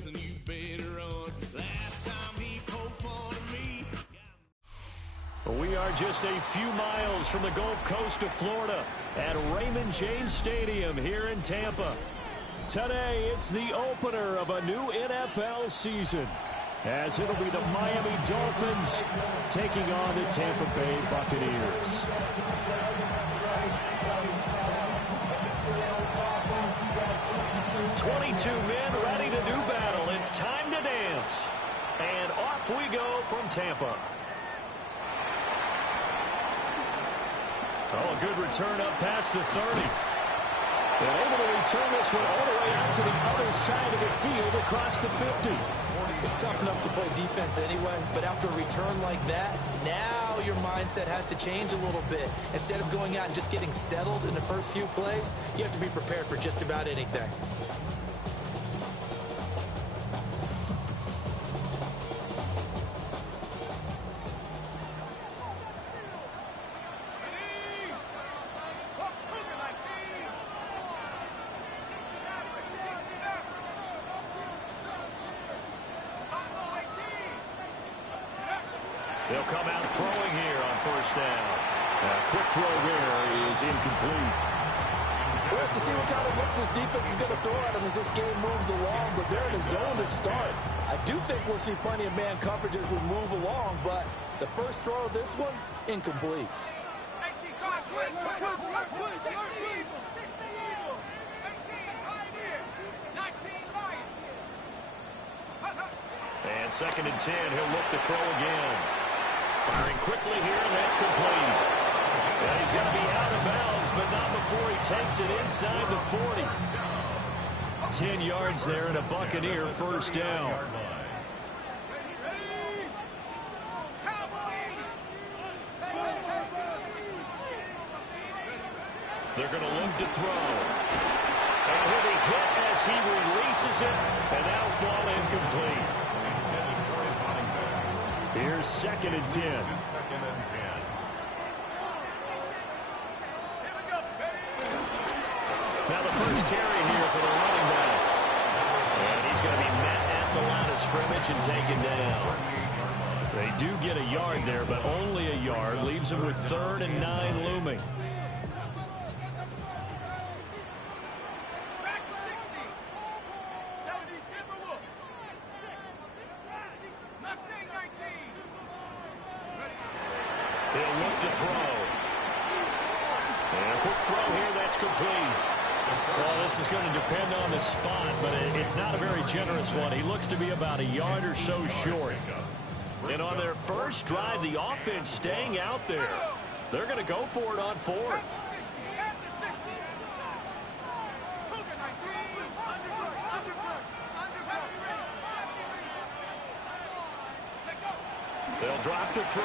cousin, you better run. Last time he poked fun at me. We are just a few miles from the Gulf Coast of Florida at Raymond James Stadium here in Tampa. Today, it's the opener of a new NFL season, as it'll be the Miami Dolphins taking on the Tampa Bay Buccaneers. "22 men ready to do battle. It's time to dance." And off we go from Tampa. Oh, a good return up past the 30. And able to return this one all the way out to the other side of the field across the 50. It's tough enough to play defense anyway, but after a return like that, now your mindset has to change a little bit. Instead of going out and just getting settled in the first few plays, you have to be prepared for just about anything. They'll come out throwing here on first down. A quick throw there is incomplete. We'll have to see what kind of looks this defense is going to throw at them as this game moves along, but they're in a zone to start. I do think we'll see plenty of man coverage as we move along, but the first throw of this one, incomplete. And 2nd and 10, he'll look to throw again. Firing quickly here, and that's complete. And he's going to be out of bounds, but not before he takes it inside the 40. 10 yards there and a Buccaneer first down. They're going to look to throw. And he'll be hit as he releases it, and that'll fall incomplete. Here's 2nd and 10. Now the first carry here for the running back. And he's going to be met at the line of scrimmage and taken down. They do get a yard there, but only a yard. Leaves them with 3rd and 9 looming. He'll look to throw. And a quick throw here, that's complete. Well, this is going to depend on the spot, but it's not a very generous one. He looks to be about a yard or so short. And on their first drive, the offense staying out there. They're going to go for it on 4th. They'll drop to throw.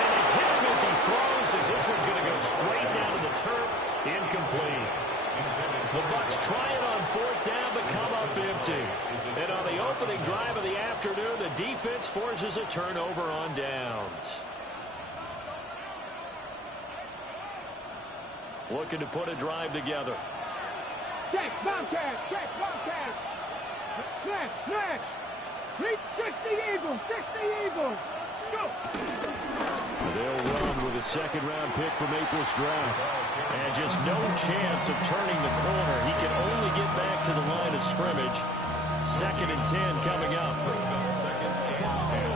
And they hit him as he throws, as this one's going to go straight down to the turf. Incomplete. The Bucs try it on 4th down, but come up empty. And on the opening drive of the afternoon, the defense forces a turnover on downs. Looking to put a drive together. Check, Bobcat, check, Bobcat. Smash. Reach 60 Eagles, 60 Eagles. Go. They'll run with a 2nd-round pick from April's draft. And just no chance of turning the corner. He can only get back to the line of scrimmage. 2nd and 10 coming up.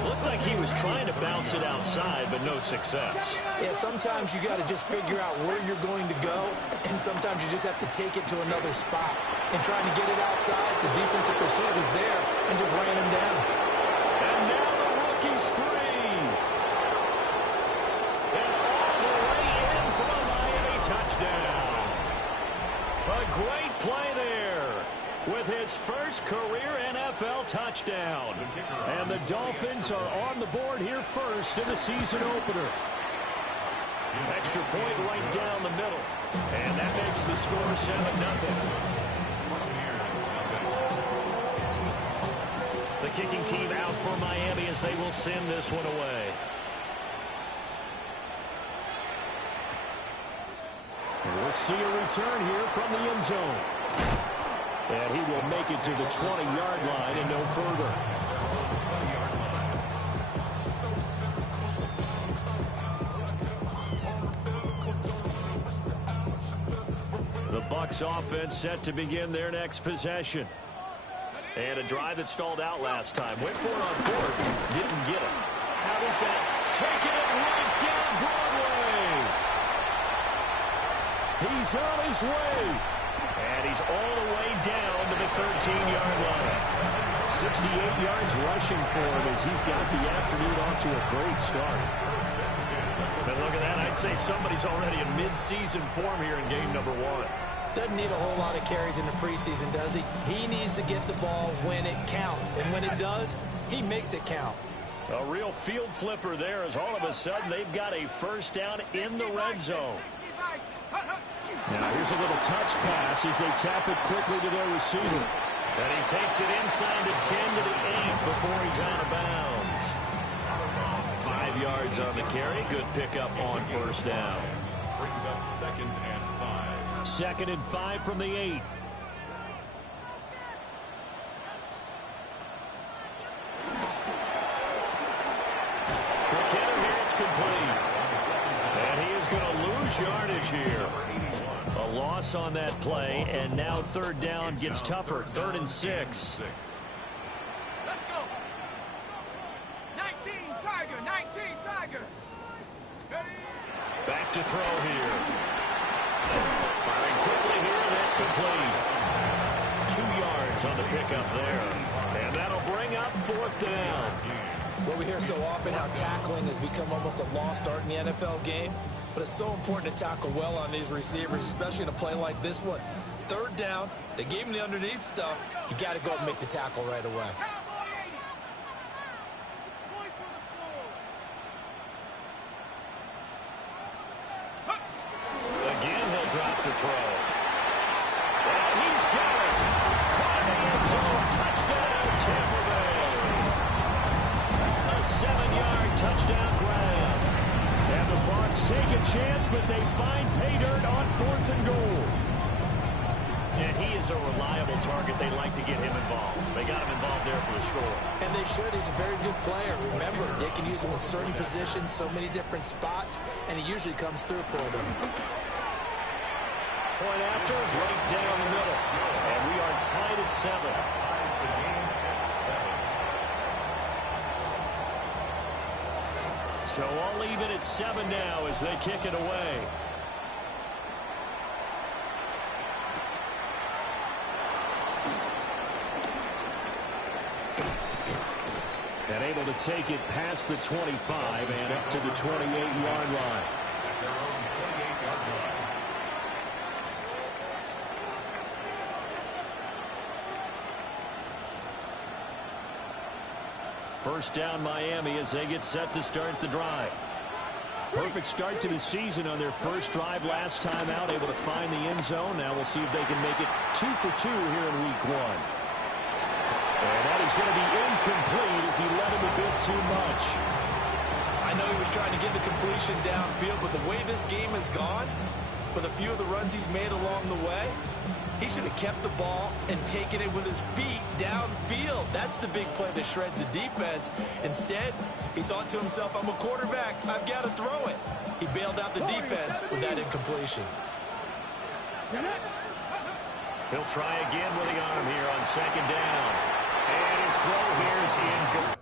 Looked like he was trying to bounce it outside, but no success. Yeah, sometimes you got to just figure out where you're going to go, and sometimes you just have to take it to another spot. And trying to get it outside, the defensive pursuit was there and just ran him down. And now the rookie's free. Touchdown. A great play there with his first career NFL touchdown. And the Dolphins are on the board here first in the season opener. Extra point right down the middle. And that makes the score 7-0. The kicking team out for Miami as they will send this one away. We'll see a return here from the end zone. And he will make it to the 20-yard line and no further. The Bucs offense set to begin their next possession. And a drive that stalled out last time. Went for it on fourth. Didn't get it. How does that? Taking it right down Broadway. He's on his way. And he's all the way down to the 13-yard line. 68 yards rushing for him as he's got the afternoon off to a great start. But look at that. I'd say somebody's already in mid-season form here in game number 1. Doesn't need a whole lot of carries in the preseason, does he? He needs to get the ball when it counts. And when it does, he makes it count. A real field flipper there as all of a sudden they've got a first down in the red zone. Now here's a little touch pass as they tap it quickly to their receiver. And he takes it inside the 10 to the 8 before he's out of bounds. 5 yards on the carry. Good pickup on first down. Brings up 2nd and 5. 2nd and 5 from the 8. McKinnon here, it's complete. And he is going to lose yardage here. A loss on that play, and now third down gets tougher. 3rd and 6. Let's go. 19 Tiger, 19 Tiger. Back to throw here. Firing quickly here, that's complete. 2 yards on the pickup there. And that'll bring up 4th down. Well, we hear so often how tackling has become almost a lost art in the NFL game. But it's so important to tackle well on these receivers, especially in a play like this one. 3rd down, they gave him the underneath stuff. You got to go and make the tackle right away. Again, he'll drop to throw. And he's got it. Caught in the end zone. Touchdown, Tampa Bay. A 7-yard touchdown grab. And the Bucs take a chance, but they find pay dirt on 4th and goal. And he is a reliable target. They like to get him involved. They got him involved there for the score. And they should. He's a very good player. Remember, they can use him in certain positions, so many different spots, and he usually comes through for them. Point after, right down the middle. And we are tied at 7. So all even at 7 now as they kick it away. And able to take it past the 25 and up to the 28-yard line. First down Miami as they get set to start the drive. Perfect start to the season on their first drive last time out, able to find the end zone. Now we'll see if they can make it 2 for 2 here in week 1. And that is going to be incomplete as he led him a bit too much. I know he was trying to get the completion downfield, but the way this game has gone, with a few of the runs he's made along the way, he should have kept the ball and taken it with his feet downfield. That's the big play that shreds the defense. Instead, he thought to himself, I'm a quarterback. I've got to throw it. He bailed out the defense with that incompletion. He'll try again with the arm here on 2nd down. And his throw here is incomplete.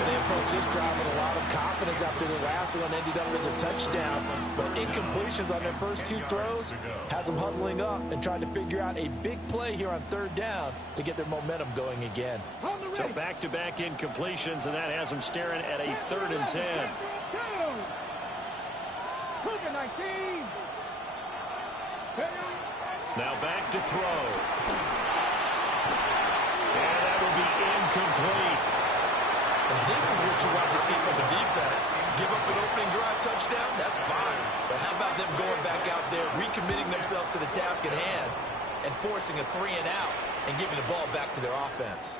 They approach this drive with a lot of confidence after the last one ended up as a touchdown. But incompletions on their first 2 throws has them huddling up and trying to figure out a big play here on 3rd down to get their momentum going again. So back-to-back incompletions, and that has them staring at a 3rd and 10. Now back to throw. And will be incomplete. And this is what you want to see from a defense. Give up an opening drive touchdown, that's fine. But how about them going back out there, recommitting themselves to the task at hand, and forcing a 3-and-out and giving the ball back to their offense?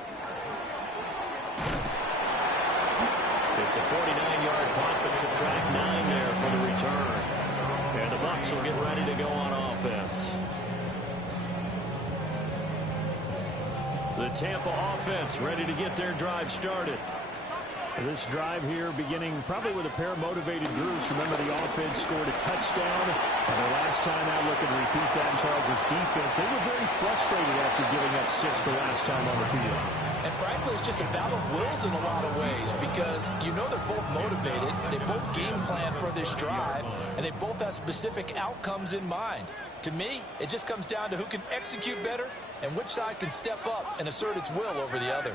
It's a 49-yard punt, but subtract 9 there for the return. And the Bucs will get ready to go on offense. The Tampa offense ready to get their drive started. This drive here beginning probably with a pair of motivated groups. Remember, the offense scored a touchdown, and their last time out, looking to repeat that in Charles' defense. They were very frustrated after giving up 6 the last time on the field. And frankly, it's just a battle of wills in a lot of ways, because you know they're both motivated, they both game plan for this drive, and they both have specific outcomes in mind. To me, it just comes down to who can execute better and which side can step up and assert its will over the other.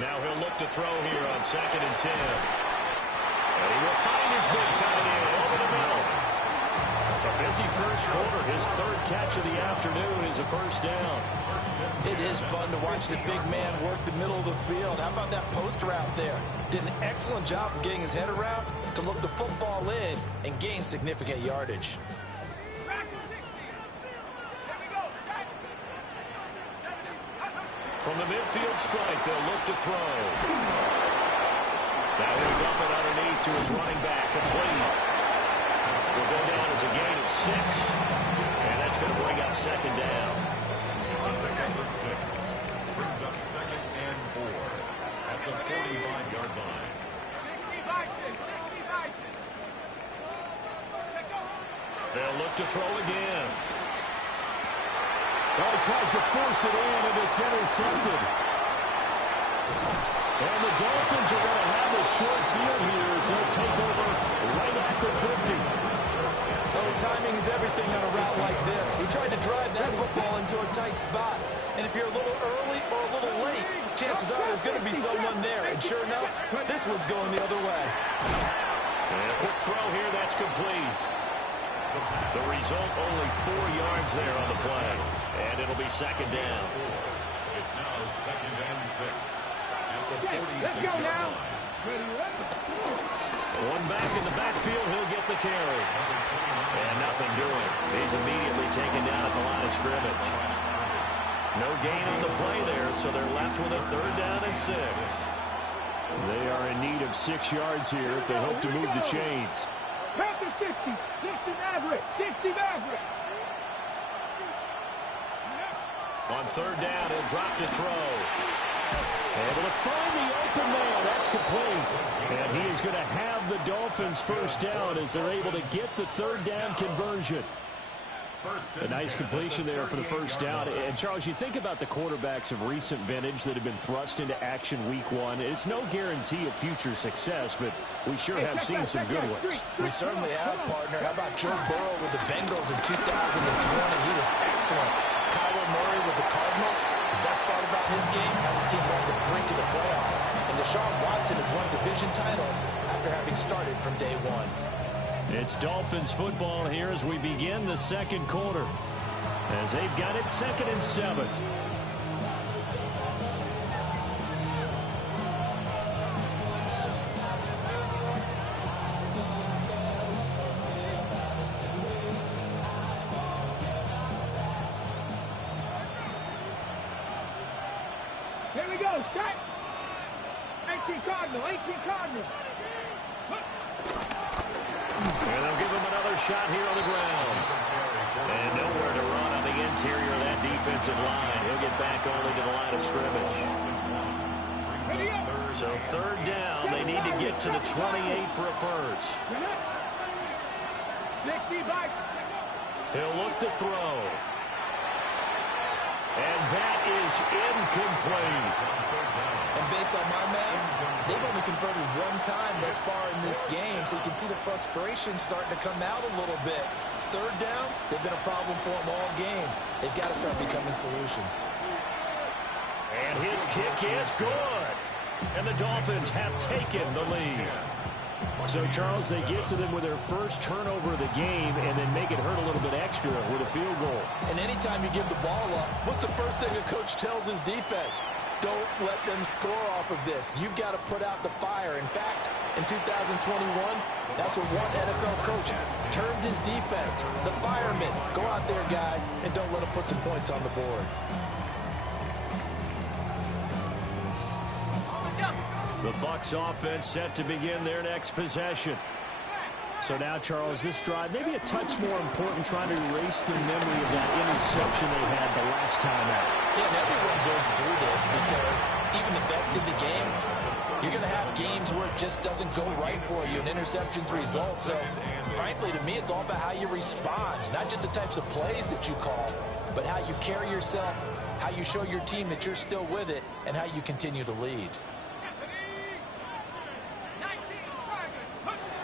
Now he'll look to throw here on 2nd and 10. And he will find his big tight end over the middle. A busy first quarter. His 3rd catch of the afternoon is a first down. It is fun to watch the big man work the middle of the field. How about that post route there? Did an excellent job of getting his head around to look the football in and gain significant yardage. From the midfield stripe, they'll look to throw. Now he'll dump it underneath to his running back, complete. Will go down as a gain of 6, and that's going to bring up 2nd down. Number 6 brings up 2nd and 4 at the 45-yard line. 60 by 6, 60 by 6. They'll look to throw again. Oh, he tries to force it in, and it's intercepted. And the Dolphins are going to have a short field here as they'll take over right at the 50. Well, timing is everything on a route like this. He tried to drive that football into a tight spot. And if you're a little early or a little late, chances are there's going to be someone there. And sure enough, this one's going the other way. And a quick throw here, that's complete. The result, only 4 yards there on the play. And it'll be 2nd down. It's now 2nd and 6 at the 46-yard line. One back in the backfield, he'll get the carry. And nothing doing. He's immediately taken down at the line of scrimmage. No gain on the play there, so they're left with a 3rd down and 6. They are in need of 6 yards here if they hope to move the chains. Panther 60, 60 Maverick, 60 Maverick. On 3rd down, he'll drop to throw. Able to find the open man. That's complete. And he is going to have the Dolphins 1st down as they're able to get the 3rd down conversion. A nice completion there for the 1st down. And, Charles, you think about the quarterbacks of recent vintage that have been thrust into action week 1. It's no guarantee of future success, but we sure have seen some good ones. We certainly have, partner. How about Joe Burrow with the Bengals in 2020? He was excellent. Kyler Murray with the Cardinals. The best part about his game, has his team on the brink of the playoffs. And Deshaun Watson has won division titles after having started from day 1. It's Dolphins football here as we begin the 2nd quarter. As they've got it 2nd and 7. Here we go, set. 18 Cardinal, 18 Cardinal. And they'll give him another shot here on the ground. And nowhere to run on the interior of that defensive line. He'll get back only to the line of scrimmage. So 3rd down, they need to get to the 28 for a first. 60 by. He'll look to throw. And that is incomplete. And based on my math, they've only converted 1 time thus far in this game, so you can see the frustration starting to come out a little bit. 3rd downs, they've been a problem for them all game. They've got to start becoming solutions. And his kick is good. And the Dolphins have taken the lead. So, Charles, they get to them with their first turnover of the game and then make it hurt a little bit extra with a field goal. And anytime you give the ball up, what's the first thing a coach tells his defense? Don't let them score off of this. You've got to put out the fire. In fact, in 2021, that's what one NFL coach termed his defense, the firemen. Go out there, guys, and don't let them put some points on the board. The Bucs offense set to begin their next possession. So now, Charles, this drive maybe a touch more important, trying to erase the memory of that interception they had the last time out. Yeah, and everyone goes through this because even the best in the game, you're going to have games where it just doesn't go right for you and interceptions result. So, frankly, to me, it's all about how you respond, not just the types of plays that you call, but how you carry yourself, how you show your team that you're still with it, and how you continue to lead.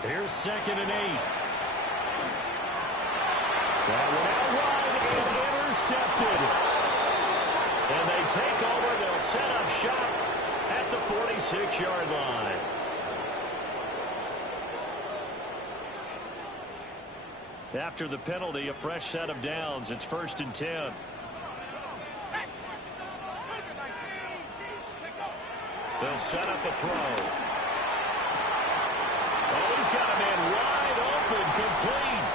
Here's 2nd and 8. That went out wide and intercepted. And they take over. They'll set up shop at the 46-yard line. After the penalty, a fresh set of downs. It's 1st and 10. They'll set up a throw. Oh, he's got a man wide open, complete.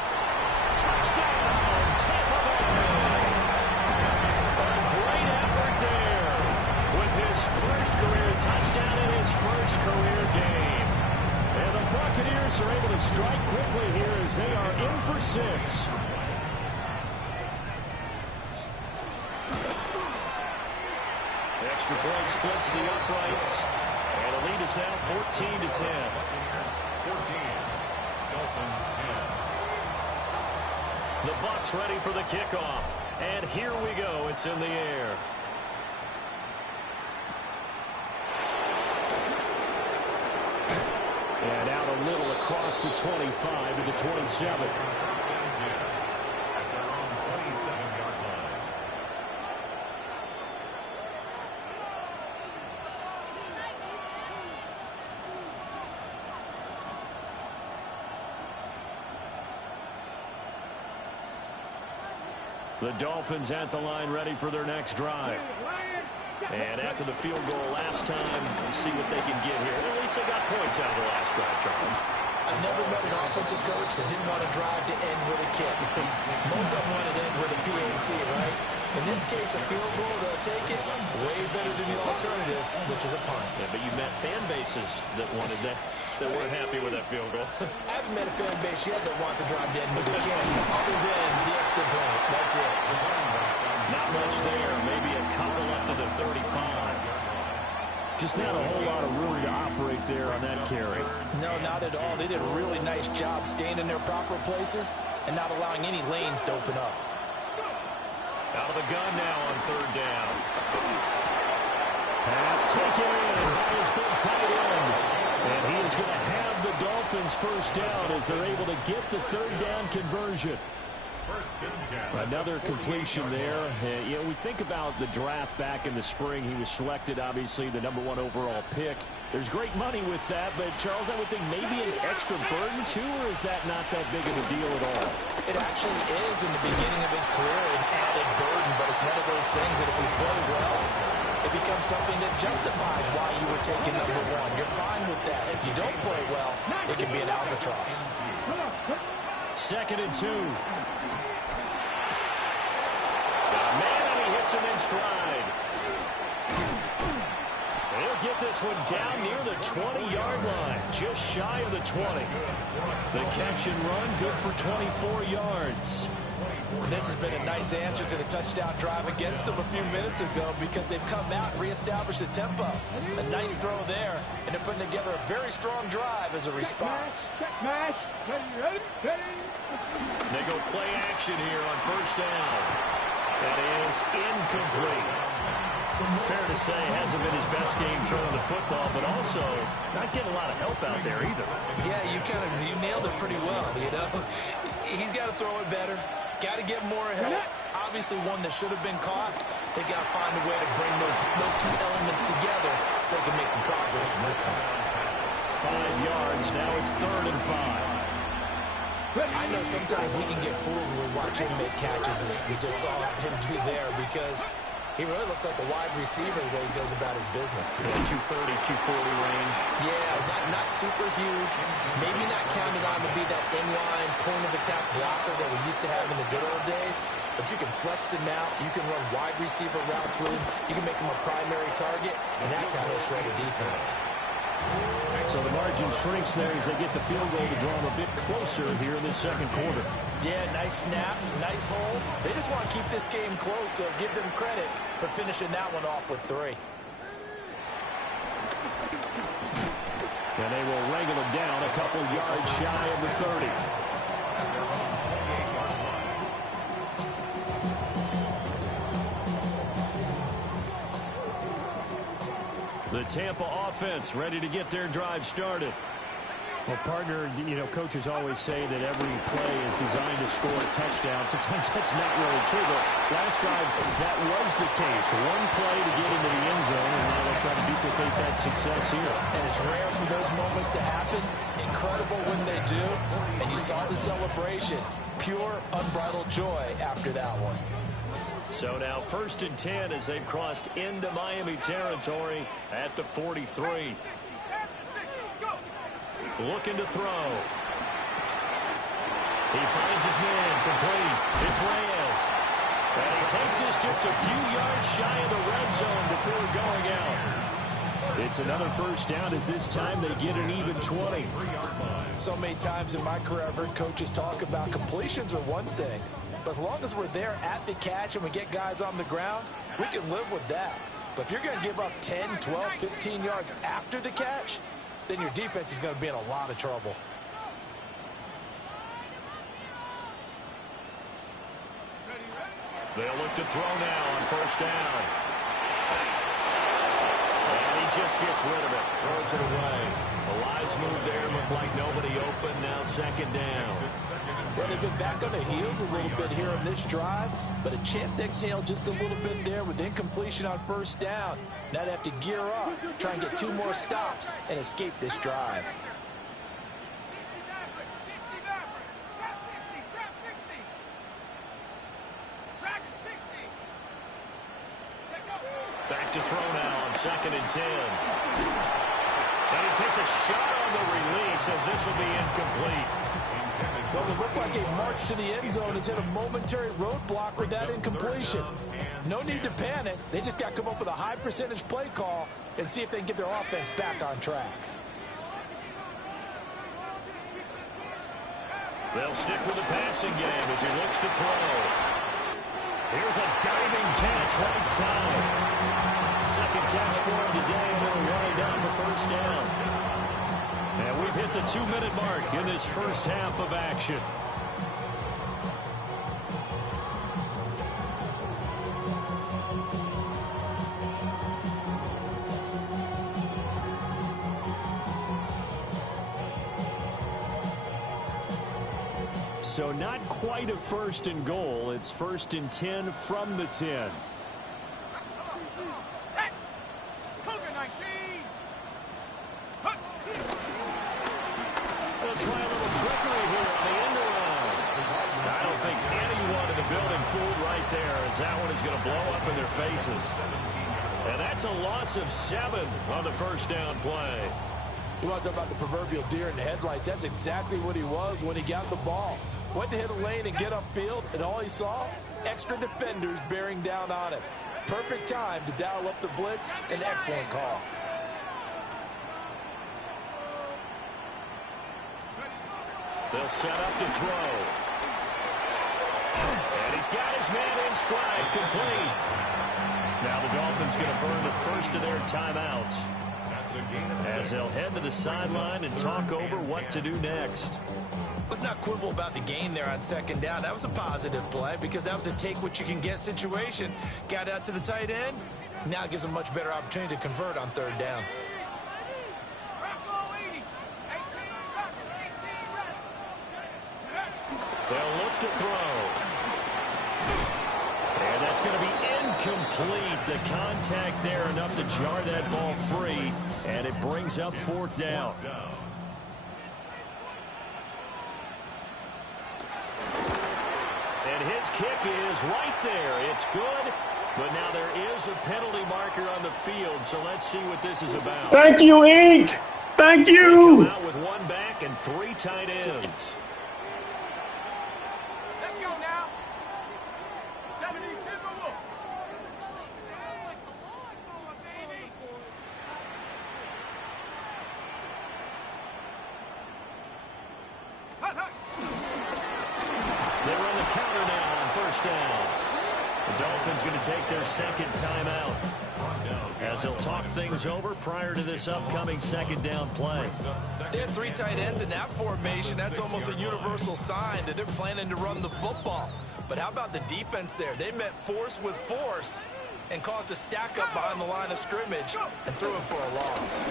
Touchdown, Tampa Bay. A great effort there with his first career touchdown in his first career game. And the Buccaneers are able to strike quickly here as they are in for 6. Extra point splits the uprights. And the lead is now 14-10. 14. Dolphins 10. The Bucs ready for the kickoff. And here we go. It's in the air. And out a little across the 25 to the 27. First and 10 at their own 27-yard line. The Dolphins at the line ready for their next drive. And after the field goal last time, we'll see what they can get here. At least they got points out of the last drive, Charles. I've never met an offensive coach that didn't want to drive to end with a kick. Most of them want to end with a PAT, right? In this case, a field goal, they'll take it. Way better than the alternative, which is a punt. Yeah, but you met fan bases that wanted that weren't happy with that field goal. I haven't met a fan base yet that wants to drive to end with a kick, other than the extra point. That's it. Not much there. Maybe a couple up to the 35. Just not a whole lot of room to operate there on that carry. No, not at all. They did a really nice job staying in their proper places and not allowing any lanes to open up. Out of the gun now on 3rd down. Pass taken in by his big tight end. And he is going to have the Dolphins first down as they're able to get the 3rd down conversion. First and 10. Another completion there. You know, we think about the draft back in the spring. He was selected, obviously, the #1 overall pick. There's great money with that, but, Charles, I would think maybe an extra burden, too, or is that not that big of a deal at all? It actually is in the beginning of his career an added burden, but it's one of those things that if you play well, it becomes something that justifies why you were taken #1. You're fine with that. If you don't play well, it can be an albatross. 2nd and 2. Got a man, and he hits him in stride. He'll get this one down near the 20-yard line, just shy of the 20. The catch and run, good for 24 yards. And this has been a nice answer to the touchdown drive against them a few minutes ago because they've come out and reestablished the tempo. A nice throw there, and they're putting together a very strong drive as a response. They go play action here on 1st down. That is incomplete. Fair to say, hasn't been his best game throwing the football, but also not getting a lot of help out there either. Yeah, you nailed it pretty well, you know. He's got to throw it better. Got to get more help. Obviously one that should have been caught. They got to find a way to bring those two elements together so they can make some progress in this one. 5 yards. Now it's 3rd and 5. I know sometimes we can get fooled when we watch him make catches, as we just saw him do there, because he really looks like a wide receiver the way he goes about his business. 230, 240 range. Yeah, not super huge. Maybe not counted on to be that inline point-of-attack blocker that we used to have in the good old days, but you can flex him out. You can run wide receiver routes with him. You can make him a primary target, and that's how he'll shred a defense. So the margin shrinks there as they get the field goal to draw them a bit closer here in this second quarter. Yeah, nice snap, nice hole. They just want to keep this game close, so give them credit for finishing that one off with 3. And they will wrangle him down a couple yards shy of the 30. The Tampa offense ready to get their drive started. Well, partner, you know, coaches always say that every play is designed to score a touchdown. Sometimes that's not really true, but last drive, that was the case. One play to get into the end zone, and now they'll try to duplicate that success here. And it's rare for those moments to happen. Incredible when they do. And you saw the celebration. Pure, unbridled joy after that one. So now 1st and 10 as they've crossed into Miami territory at the 43. Looking to throw. He finds his man complete. It's Reyes. And he takes this just a few yards shy of the red zone before going out. It's another 1st down as this time they get an even 20. So many times in my career I've heard coaches talk about completions are one thing. But as long as we're there at the catch and we get guys on the ground, we can live with that. But if you're going to give up 10, 12, 15 yards after the catch, then your defense is going to be in a lot of trouble. They'll look to throw now on 1st down. And he just gets rid of it. Throws it away. A wise move there. Looked like nobody open. Now 2nd down. Well, they've been back on the heels a little bit here on this drive, but a chance to exhale just a little bit there with incompletion on 1st down. Now they have to gear up, try and get 2 more stops, and escape this drive. Back to throw now on 2nd and 10. And he takes a shot on the release as this will be incomplete. Well, it looked like a march to the end zone has hit a momentary roadblock with that incompletion. No need to panic. They just got to come up with a high percentage play call and see if they can get their offense back on track. They'll stick with the passing game as he looks to throw. Here's a diving catch right side. 2nd catch for him today, and they'll wind up a 1st down. And we've hit the 2-minute mark in this 1st half of action. So not quite a 1st and goal. It's 1st and 10 from the 10. They'll try a little trickery here on the end around. I don't think anyone in the building fooled right there, as that one is going to blow up in their faces. And that's a loss of 7 on the 1st down play. You want to talk about the proverbial deer in the headlights? That's exactly what he was when he got the ball. Went to hit a lane and get upfield, and all he saw, extra defenders bearing down on him. Perfect time to dial up the blitz. An excellent call. They'll set up to throw. And he's got his man in stride, complete. Now the Dolphins going to burn the 1st of their timeouts, as they'll head to the sideline and talk over what to do next. Let's not quibble about the gain there on 2nd down. That was a positive play because that was a take-what-you-can-get situation. Got out to the tight end. Now it gives them a much better opportunity to convert on 3rd down. They'll look to throw. And that's going to be incomplete. The contact there enough to jar that ball free. And it brings up fourth down. And his kick is right there. It's good. But now there is a penalty marker on the field, so let's see what this is about. Thank you, Ink. Thank you. They come out with one back and 3 tight ends. Let's go now. 72. They run the counter now on first down. The Dolphins going to take their second timeout as they'll talk things over prior to this upcoming second down play. They have 3 tight ends in that formation. That's almost a universal sign that they're planning to run the football. But how about the defense there? They met force with force and caused a stack up behind the line of scrimmage and threw it for a loss.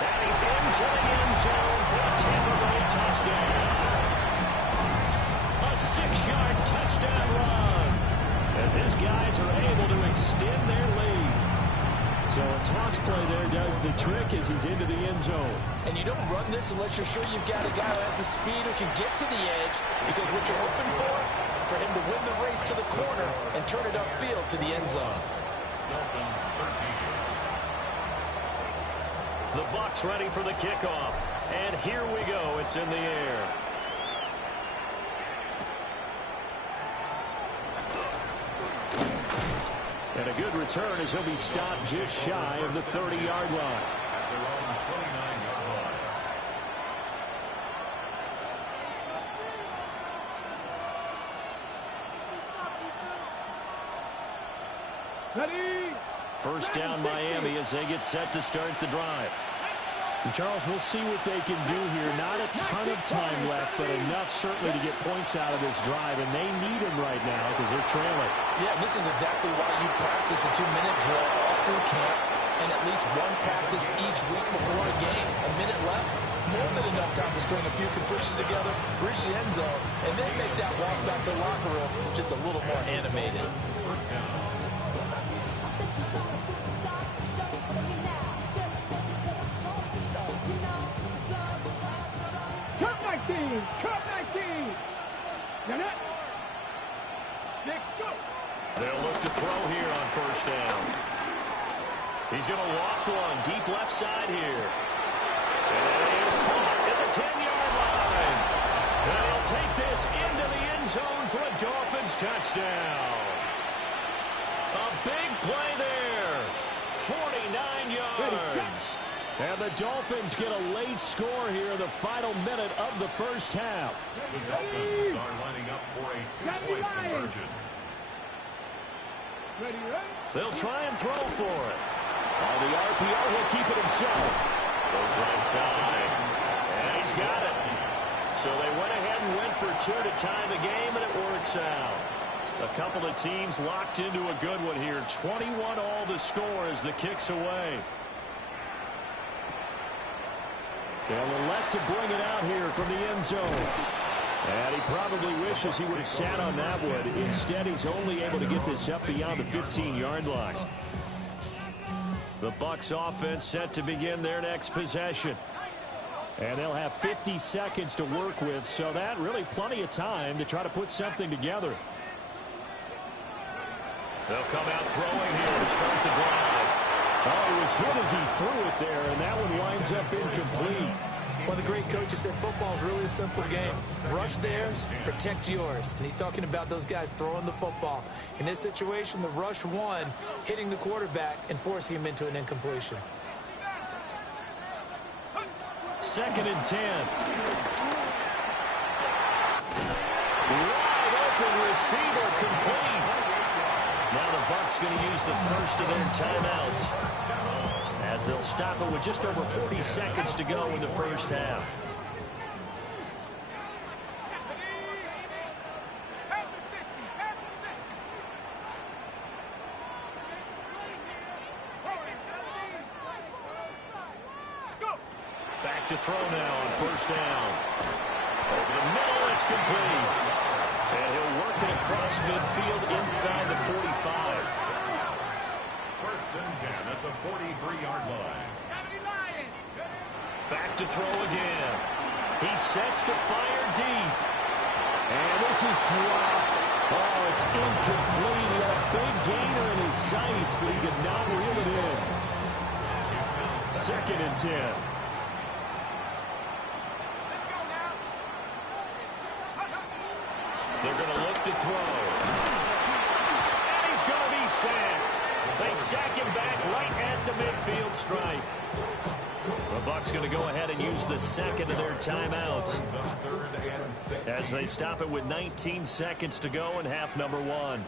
And he's into the end zone for a Tampa Bay touchdown. A 6-yard touchdown run as his guys are able to extend their lead. So a toss play there does the trick as he's into the end zone. And you don't run this unless you're sure you've got a guy who has the speed who can get to the edge, because what you're hoping for him to win the race to the corner and turn it upfield to the end zone. Dolphins 13. The Bucs ready for the kickoff. And here we go. It's in the air. And a good return as he'll be stopped just shy of the 30-yard line. At their own 29-yard line. Ready. First down Miami as they get set to start the drive. And Charles, we'll see what they can do here. Not a ton of time left, but enough certainly to get points out of this drive, and they need them right now because they're trailing. Yeah, this is exactly why you practice a 2-minute drill all through camp and at least one practice each week before a game. A minute left, more than enough time to string a few completions together, reach the end zone, and then make that walk back to the locker room just a little more animated. First down. Cut 19. Done it. Let's go. They'll look to throw here on first down. He's going to loft one deep left side here. And he is caught at the 10-yard line. And he'll take this into the end zone for a Dolphins touchdown. A big play there. 49 yards. And the Dolphins get a late score here in the final minute of the first half. The Dolphins are lining up for a 2-point conversion. Ready, ready. They'll try and throw for it. On the RPO, he'll keep it himself. Goes right side. And he's got it. So they went ahead and went for 2 to tie the game, and it works out. A couple of teams locked into a good one here. 21-all the score as the kick's away. They'll elect to bring it out here from the end zone. And he probably wishes he would have sat on that one. Instead, he's only able to get this up beyond the 15-yard line. The Bucs offense set to begin their next possession. And they'll have 50 seconds to work with, so that really plenty of time to try to put something together. They'll come out throwing here to start the drive. Oh, he was hit as he threw it there, and that one winds up incomplete. One of the great coaches said football is really a simple game. Rush theirs, protect yours. And he's talking about those guys throwing the football. In this situation, the rush won, hitting the quarterback and forcing him into an incompletion. 2nd and 10. Wide open receiver complete. Now the Bucs going to use the first of their timeouts as they'll stop it with just over 40 seconds to go in the first half. Back to throw now on first down. Over the middle, it's complete. And he'll work it across midfield inside the 45. First and 10 at the 43-yard line. Back to throw again. He sets to fire deep. And this is dropped. Oh, it's incomplete. He had a big gainer in his sights, but he could not reel it in. 2nd and 10. They're going to look to throw. And he's going to be sacked. They sack him back right at the midfield stripe. The Bucs going to go ahead and use the second of their timeouts as they stop it with 19 seconds to go in half number 1.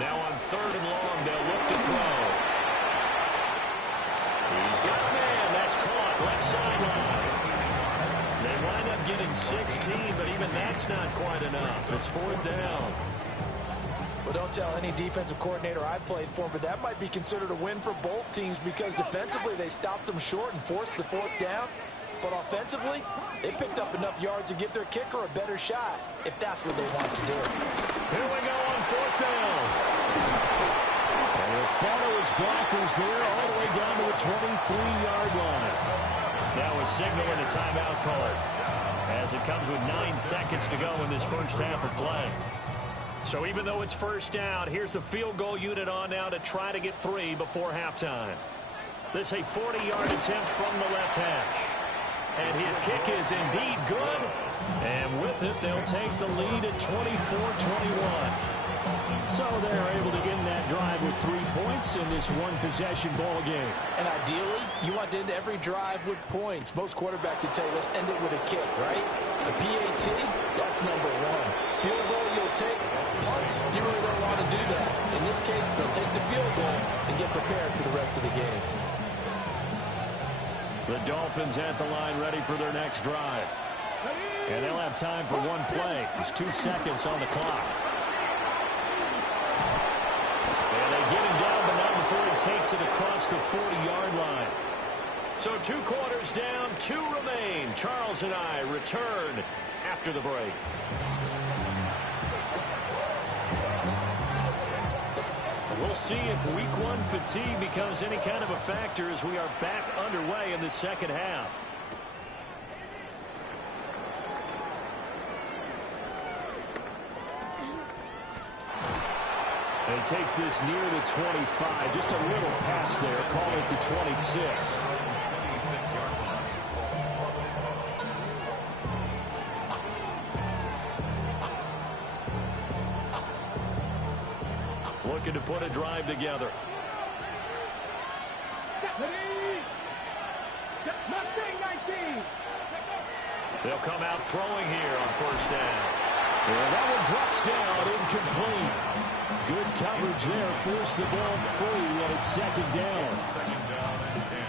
Now on 3rd and long, they'll look to throw. He's got a man. That's caught left sideline. They wind up getting 16, but even that's not quite enough. It's 4th down. Well, don't tell any defensive coordinator I played for, but that might be considered a win for both teams because defensively they stopped them short and forced the 4th down. But offensively, they picked up enough yards to give their kicker a better shot, if that's what they want to do. Here we go on 4th down. And he'll follow his blockers there all the way down to the 23-yard line. Now a signal and a timeout call as it comes with 9 seconds to go in this first half of play. So even though it's 1st down, here's the field goal unit on now to try to get 3 before halftime. This a 40-yard attempt from the left hash. And his kick is indeed good. And with it, they'll take the lead at 24-21. So they're able to end that drive with 3 points in this one-possession ball game. And ideally, you want to end every drive with points. Most quarterbacks would tell you, let's end it with a kick, right? The PAT, that's number 1. Field goal you'll take. Punts, you really don't want to do that. In this case, they'll take the field goal and get prepared for the rest of the game. The Dolphins at the line ready for their next drive. And they'll have time for one play. There's 2 seconds on the clock. And they get him down, but not before he takes it across the 40-yard line. So 2 quarters down, 2 remain. Charles and I return after the break. We'll see if Week 1 fatigue becomes any kind of a factor as we are back underway in the second half. And he takes this near the 25. Just a little pass there. Call it the 26. Looking to put a drive together. They'll come out throwing here on 1st down. And that one drops down, incomplete. Good coverage there, forced the ball free when it's 2nd down.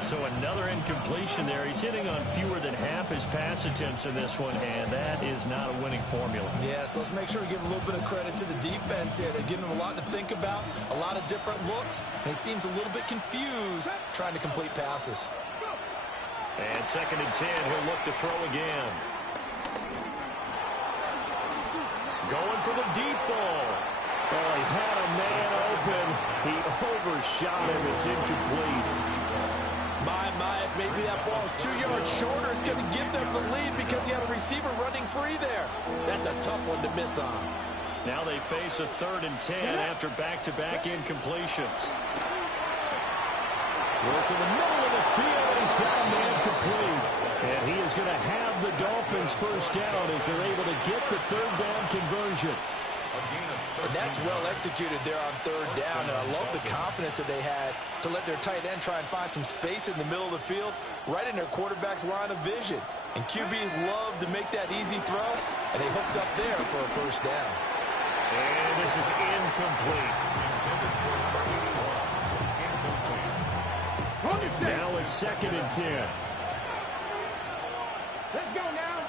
So another incompletion there. He's hitting on fewer than half his pass attempts in this one, and that is not a winning formula. Yeah, so let's make sure to give a little bit of credit to the defense here. They're giving him a lot to think about, a lot of different looks, and he seems a little bit confused trying to complete passes. And 2nd and 10, he'll look to throw again. Going for the deep ball. Oh, he had a man open. He overshot him. It's incomplete. My, maybe that ball is 2 yards shorter. It's going to give them the lead because he had a receiver running free there. That's a tough one to miss on. Now they face a 3rd and 10 after back-to-back incompletions. Work in the middle of the field, and he's got a man complete. And he is going to have the Dolphins 1st down as they're able to get the 3rd down conversion. And that's well executed there on 3rd down. And I love the confidence that they had to let their tight end try and find some space in the middle of the field, right in their quarterback's line of vision. And QBs love to make that easy throw, and they hooked up there for a 1st down. And this is incomplete. Now it's 2nd and 10. Let's go now.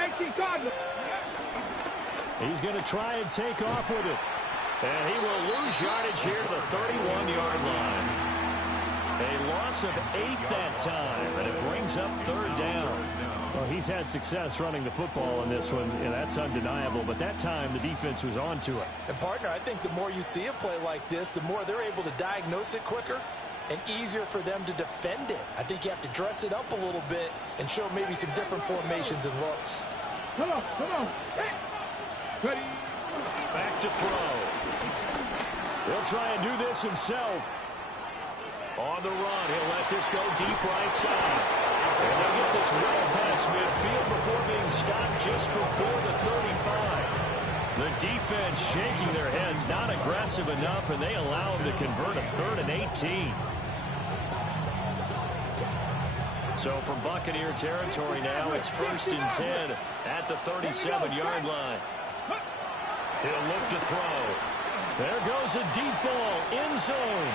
18 Cardinals. He's going to try and take off with it. And he will lose yardage here to the 31-yard line. A loss of 8 that time, and it brings up third down. Well, he's had success running the football in this one, and that's undeniable. But that time, the defense was on to it. And, partner, I think the more you see a play like this, the more they're able to diagnose it quicker and easier for them to defend it. I think you have to dress it up a little bit and show maybe some different formations and looks. Come on, come on. Hey. Ready. Back to throw. He'll try and do this himself. On the run, he'll let this go deep right side. And they'll get this well past midfield before being stopped just before the 35. The defense shaking their heads, not aggressive enough, and they allow them to convert a 3rd and 18. So from Buccaneer territory now, it's 1st and 10 at the 37-yard line. He'll look to throw. There goes a deep ball, end zone.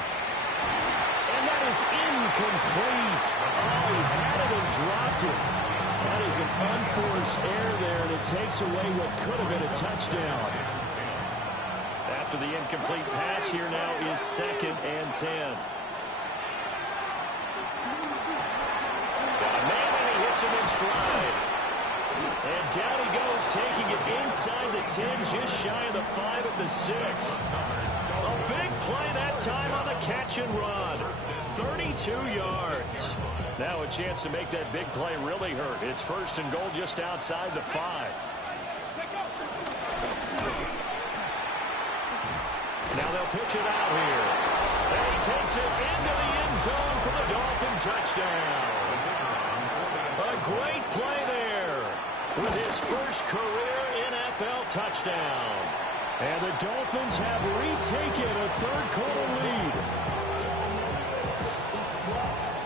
And that is incomplete. Oh, he had it and dropped it. That is an unforced error there, and it takes away what could have been a touchdown. After the incomplete pass, here now is 2nd and 10. Got a man, and he hits him in stride. And down he goes, taking it inside the 10, just shy of the 5 at the 6. A big play that time on the catch and run. 32 yards. Now a chance to make that big play really hurt. It's 1st and goal just outside the 5. Now they'll pitch it out here. And he takes it into the end zone for the Dolphin touchdown. A great play there with his first career NFL touchdown. And the Dolphins have retaken a 3rd quarter lead.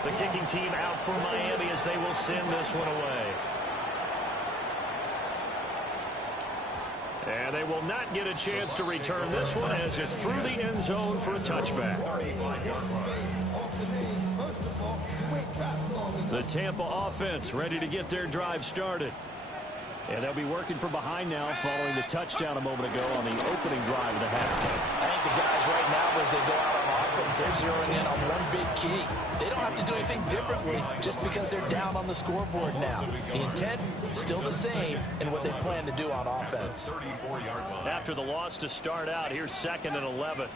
The kicking team out for Miami as they will send this one away. And they will not get a chance to return this one as it's through the end zone for a touchback. The Tampa offense ready to get their drive started. And they'll be working from behind now following the touchdown a moment ago on the opening drive of the half. I think the guys right now, as they go out on offense, they're zeroing in on one big key. They don't have to do anything differently just because they're down on the scoreboard now. The intent still the same in what they plan to do on offense. After the loss to start out, here's 2nd and 11.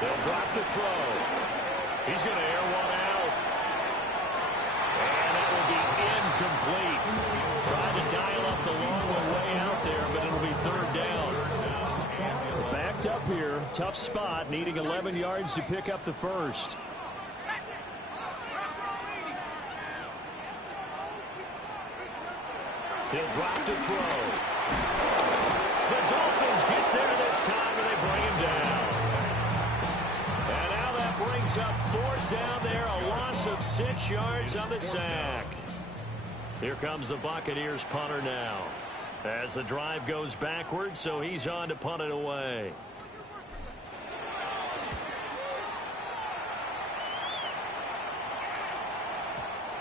They'll drop the throw. He's going to air one out. And that will be incomplete. Trying to dial up the long one way out there, but it'll be 3rd down. Backed up here. Tough spot. Needing 11 yards to pick up the first. He'll drop to throw. The Dolphins get there this time, and they bring him down. And now that brings up 4th down there, a loss of 6 yards on the sack. Here comes the Buccaneers punter now. As the drive goes backwards, so he's on to punt it away.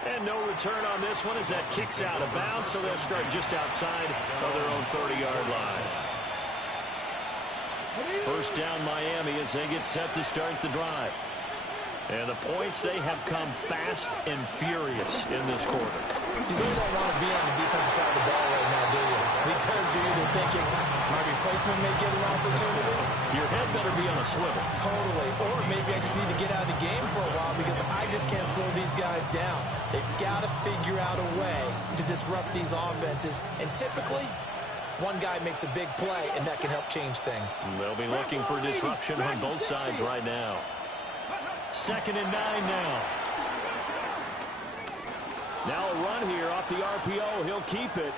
And no return on this one as that kicks out of bounds, so they'll start just outside of their own 30-yard line. 1st down Miami as they get set to start the drive. And the points, they have come fast and furious in this quarter. You really don't want to be on the defensive side of the ball right now, do you? Because you're either thinking, my replacement may get an opportunity. Your head better be on a swivel. Totally. Or maybe I just need to get out of the game for a while because I just can't slow these guys down. They've got to figure out a way to disrupt these offenses. And typically, one guy makes a big play, and that can help change things. They'll be looking for disruption on both sides right now. 2nd and 9 now. Now a run here off the RPO. He'll keep it.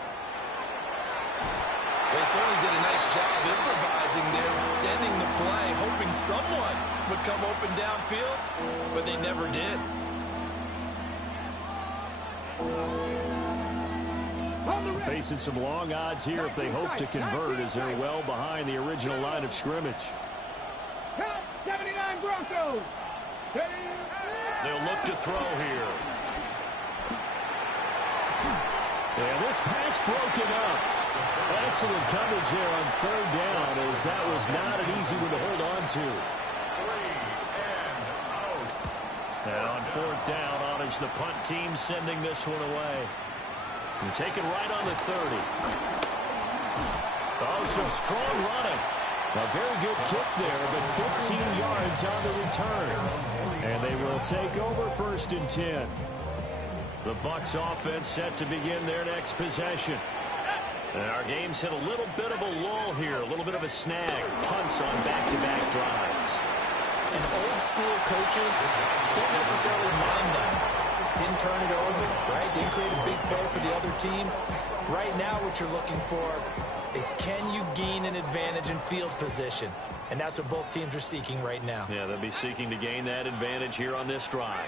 They certainly did a nice job improvising there, extending the play, hoping someone would come open downfield, but they never did. Facing some long odds here if they hope to convert as they're well behind the original line of scrimmage. Count 79 Broncos. They'll look to throw here. And this pass broken up. Excellent coverage there on third down, as that was not an easy one to hold on to. 3 and out. And on fourth down, on is the punt team sending this one away. And taken right on the 30. Oh, some strong running. A very good kick there, but 15 yards on the return. And they will take over 1st and 10. The Bucs offense set to begin their next possession. And our game's hit a little bit of a lull here, a little bit of a snag. Punts on back-to-back drives. And old school coaches don't necessarily mind that. Didn't turn it over, right? Didn't create a big play for the other team. Right now what you're looking for is, can you gain an advantage in field position? And that's what both teams are seeking right now. Yeah, they'll be seeking to gain that advantage here on this drive.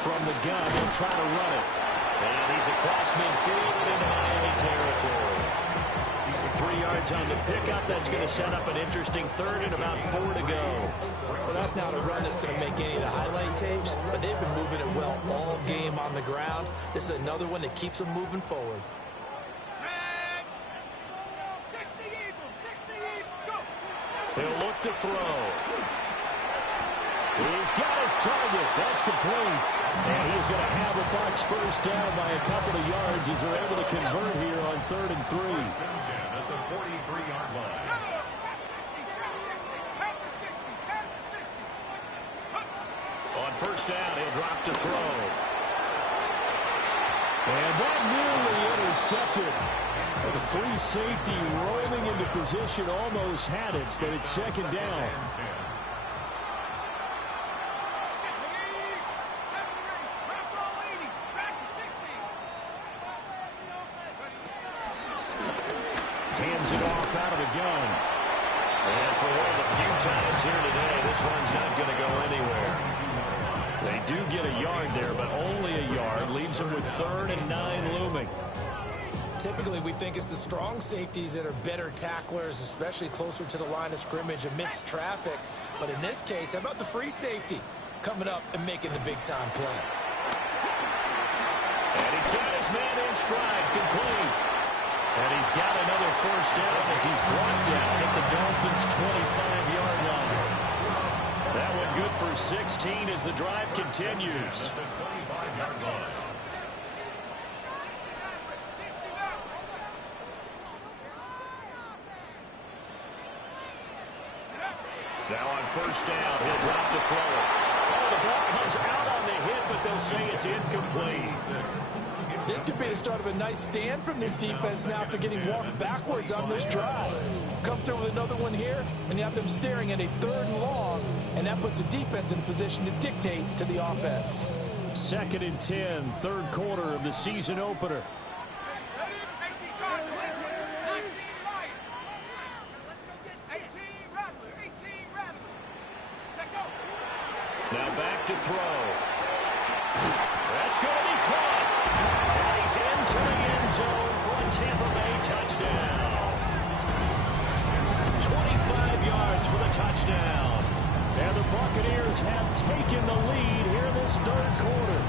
From the gun, he'll try to run it. And he's across midfield into enemy territory. 3 yards on the pickup. That's going to set up an interesting third and about 4 to go. Well, that's not a run that's going to make any of the highlight tapes, but they've been moving it well all game on the ground. This is another one that keeps them moving forward. He'll look to throw. He's got his target. That's complete. And he's going to have a Bucs first down by a couple of yards as they're able to convert here on 3rd and 3. At the 43-yard line. On first down, he'll drop to throw. And that nearly intercepted. The free safety rolling into position, almost had it, but it's 2nd down. Hands it off out of the gun. And for one of the few times here today, this one's not going to go anywhere. They do get a yard there, but only a yard. Leaves them with 3rd and 9 looming. Typically, we think it's the strong safeties that are better tacklers, especially closer to the line of scrimmage amidst traffic. But in this case, how about the free safety coming up and making the big-time play? And he's got his man in stride, complete. And he's got another first down as he's brought down at the Dolphins' 25-yard line. That one good for 16 as the drive continues. Now on first down, he'll drop to throw it. Oh, the ball comes out on the hit, but they'll say it's incomplete. This could be the start of a nice stand from this defense now after getting walked backwards on this drive. Come through with another one here, and you have them staring at a 3rd and long, and that puts the defense in a position to dictate to the offense. 2nd and 10, 3rd quarter of the season opener. Now back to throw. That's going to be caught. And he's into the end zone for a Tampa Bay touchdown. 25 yards for the touchdown. And the Buccaneers have taken the lead here in this 3rd quarter.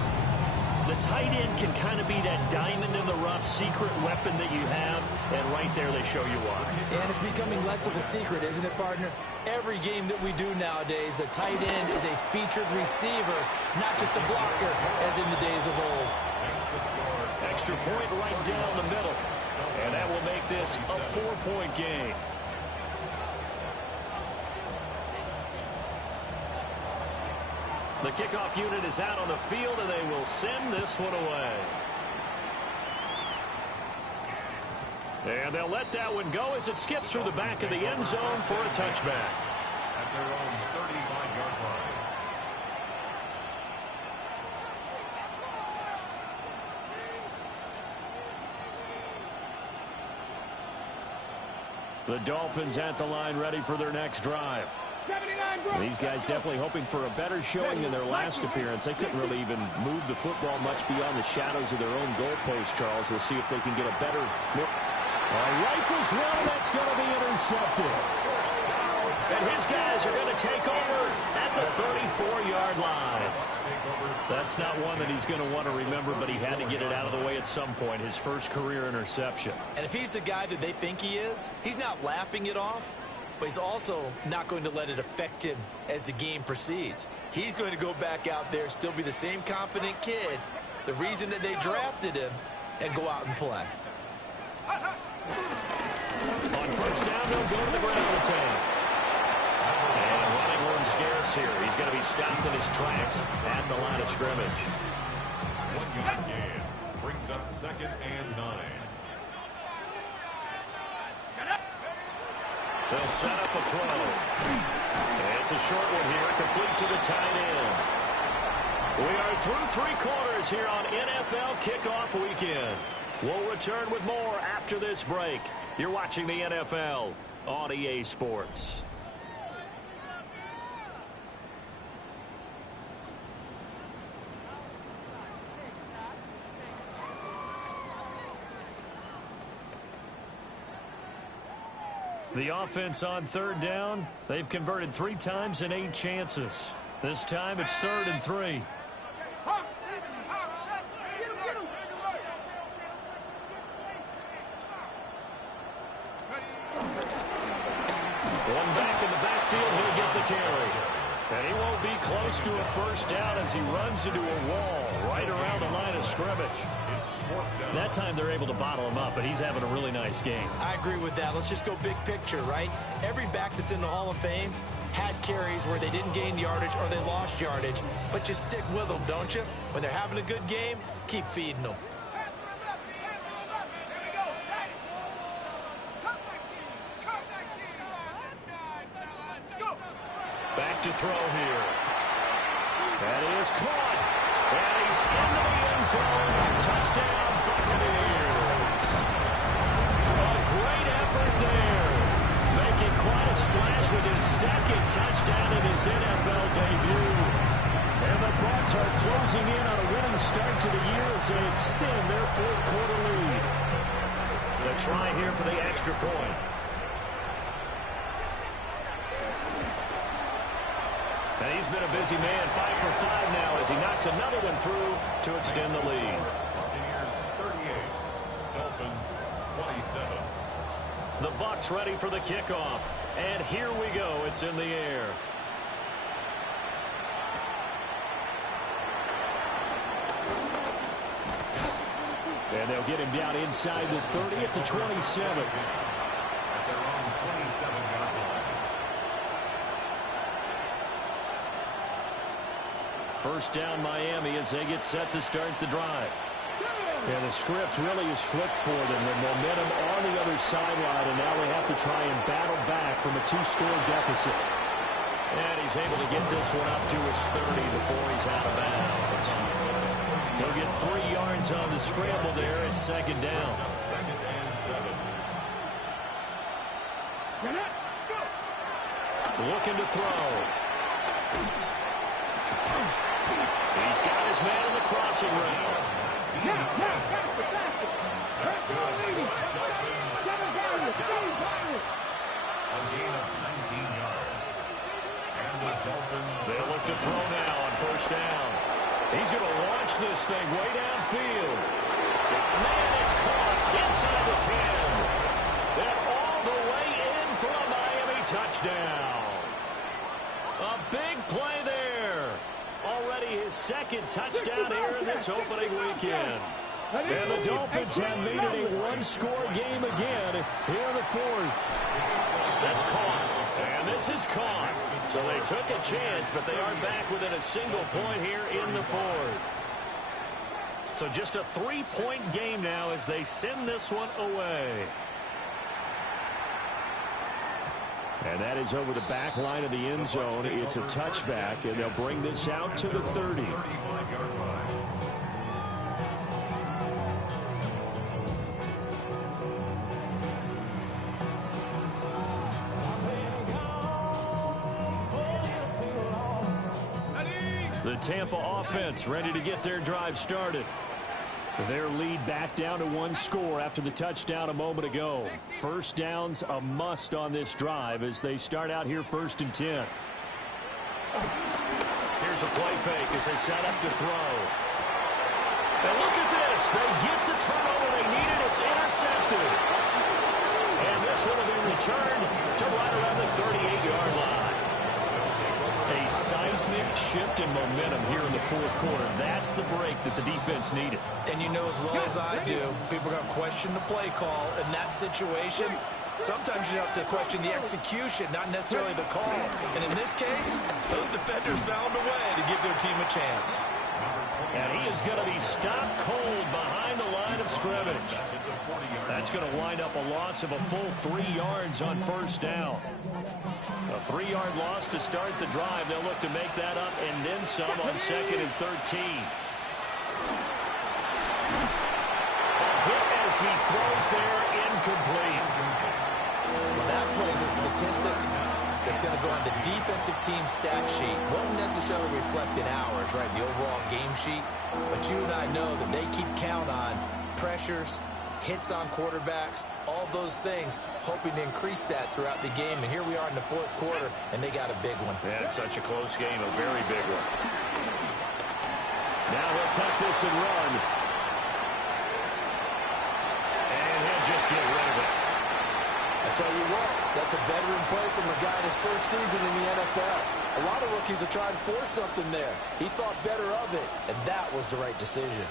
The tight end can kind of be that diamond in the rough secret weapon that you have, and right there they show you why. And it's becoming less of a secret, isn't it, partner? Every game that we do nowadays, the tight end is a featured receiver, not just a blocker, as in the days of old. Extra point right down the middle, and that will make this a 4-point game. The kickoff unit is out on the field, and they will send this one away. And they'll let that one go as it skips through the back of the end zone for a touchback. At their own 35-yard line. The Dolphins at the line ready for their next drive. These guys definitely hoping for a better showing than their last appearance. They couldn't really even move the football much beyond the shadows of their own goalpost, Charles. We'll see if they can get a better look. Rifles one, that's going to be intercepted. And his guys are going to take over at the 34-yard line. That's not one that he's going to want to remember, but he had to get it out of the way at some point, his first career interception. And if he's the guy that they think he is, he's not laughing it off, but he's also not going to let it affect him as the game proceeds. He's going to go back out there, still be the same confident kid, the reason that they drafted him, and go out and play. On first down, they'll go to the ground attack. And running room scarce here. He's going to be stopped in his tracks at the line of scrimmage. 1-yard gain brings up 2nd and 9. They'll set up a throw. And it's a short one here, complete to the tight end. We are through 3 quarters here on NFL Kickoff Weekend. We'll return with more after this break. You're watching the NFL on EA Sports. The offense on third down, they've converted 3 times in 8 chances. This time it's 3rd and 3. One back in the backfield, he'll get the carry. And he won't be close to a first down as he runs into a wall right around the line of scrimmage. That time they're able to bottle him up, but he's having a really nice game. I agree with that. Let's just go big picture, right? Every back that's in the Hall of Fame had carries where they didn't gain yardage or they lost yardage, but you stick with them, don't you? When they're having a good game, keep feeding them. Back to throw here. That is caught. And he's into the end zone. Touchdown, Buccaneers. A great effort there. Making quite a splash with his 2nd touchdown in his NFL debut. And the Bucs are closing in on a winning start to the year as they extend their 4th quarter lead. The try here for the extra point. And he's been a busy man, 5 for 5 now as he knocks another one through to extend the lead. Buccaneers 38, Dolphins 27. The Bucs ready for the kickoff. And here we go. It's in the air. And they'll get him down inside the 30 at the 27. At their own 27-yard line. First down Miami as they get set to start the drive. Yeah, the script really is flipped for them. The momentum on the other sideline, and now they have to try and battle back from a 2-score deficit. And he's able to get this one up to his 30 before he's out of bounds. He'll get 3 yards on the scramble there at 2nd down. 2nd and 7. Looking to throw. He's got his man in the crossing route. Faster. Let's go, ladies. 7 down. A gain of 19 yards. And the Dolphins. They'll look to throw now on first down. He's going to launch this thing way downfield. Man, it's caught inside the 10. And all the way in for a Miami touchdown. A big play there. Already his 2nd touchdown here in this opening weekend. And the Dolphins have made it a 1-score game again here in the 4th. That's caught. And this is caught. So they took a chance, but they are back within a single point here in the 4th. So just a 3-point game now as they send this one away. And that is over the back line of the end zone. It's a touchback, and they'll bring this out to the 30. 35-yard line. The Tampa offense ready to get their drive started. Their lead back down to one score after the touchdown a moment ago. First down's a must on this drive as they start out here 1st and 10. Here's a play fake as they set up to throw. And look at this. They get the turnover they needed. It's intercepted. And this one will be returned to right around the 38-yard line. A seismic shift in momentum here in the 4th quarter. That's the break that the defense needed. And you know as well as I do, people are going to question the play call in that situation. Sometimes you have to question the execution, not necessarily the call. And in this case, those defenders found a way to give their team a chance. And he is going to be stopped cold behind the line of scrimmage. That's going to wind up a loss of a full 3 yards on 1st down. A 3-yard loss to start the drive. They'll look to make that up and then some on 2nd and 13. A hit as he throws there, incomplete. Well, that plays a statistic that's going to go on the defensive team stat sheet. Won't necessarily reflect in ours, right, the overall game sheet. But you and I know that they keep count on pressures, hits on quarterbacks, all those things, hoping to increase that throughout the game. And here we are in the 4th quarter, and they got a big one. Yeah, it's such a close game, a very big one. Now he'll tuck this and run. And he'll just get rid of it. I tell you what, that's a veteran play from a guy in his first season in the NFL. A lot of rookies are trying to force something there. He thought better of it, and that was the right decision.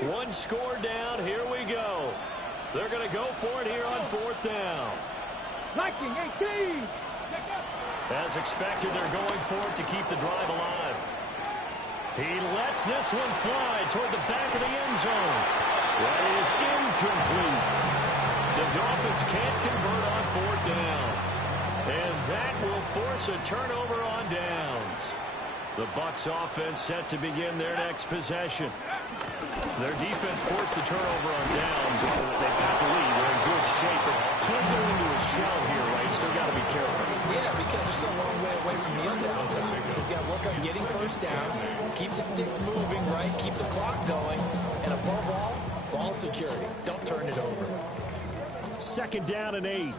One score down. Here we go. They're going to go for it here on 4th down. Liking 18. As expected, they're going for it to keep the drive alive. He lets this one fly toward the back of the end zone. That is incomplete. The Dolphins can't convert on 4th down. And that will force a turnover on downs. The Bucs offense set to begin their next possession. Their defense forced the turnover on downs. They've got the lead. They're in good shape, but can't go into a shell here, right? Still got to be careful. Yeah, because they're still a long way away from kneel down time. So you've got to work on getting first downs, keep the sticks moving, right? Keep the clock going. And above all, ball security. Don't turn it over. 2nd down and 8.